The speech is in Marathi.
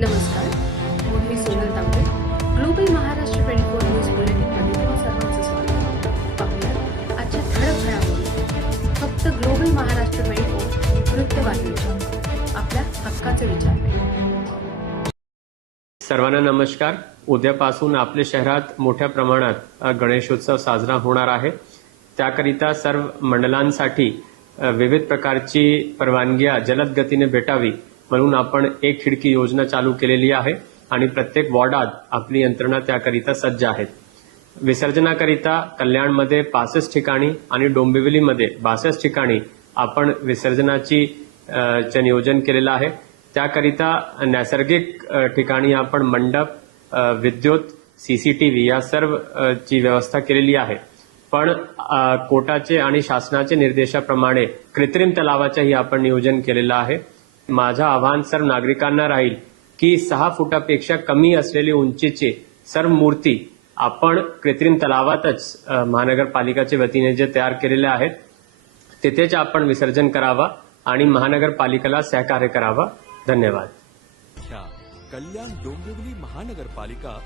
नमस्कार मी Sonal Tambe global Maharashtra twenty four news बुलेटिनमध्ये तुम्हा सर्वांचं स्वागत पाहूया आजच्या ठळक घडामोडी. फक्त ग्लोबल महाराष्ट्र ट्वेंटी फोर वृत्तवाहिनीच्या आपल्या हक्काचे विचार सर्वांना नमस्कार. उद्यापासून आपल्या शहरात मोठ्या प्रमाणात गणेशोत्सव साजरा होणार आहे. त्याकरिता सर्व मंडळांसाठी विविध प्रकारची परवानग्या जलद गतीने भेटावी म्हणून आपण एक खिडकी योजना चालू केलेली आहे आणि प्रत्येक वॉर्डात आपली यंत्रणा त्याकरिता सज्ज आहेत. विसर्जनाकरिता कल्याणमध्ये पासष्ट ठिकाणी आणि डोंबिवलीमध्ये बासष्ट ठिकाणी आपण विसर्जनाची चे नियोजन केलेलं आहे. त्याकरिता नैसर्गिक ठिकाणी आपण मंडप अ, विद्युत सीसीटीव्ही या सर्व ची व्यवस्था केलेली आहे. पण कोटाचे आणि शासनाचे निर्देशाप्रमाणे कृत्रिम तलावाचंही आपण नियोजन केलेलं आहे. माझं आव्हान सर्व नागरिकांना राहील की सहा फुटापेक्षा कमी असलेली उंचीची सर्व मूर्ती आपण कृत्रिम तलावातच महानगरपालिकाच्या वतीने जे तयार केलेले आहेत तिथेच आपण विसर्जन करावा आणि महानगरपालिकेला सहकार्य करावा. धन्यवाद. कल्याण डोंबिवली महानगरपालिका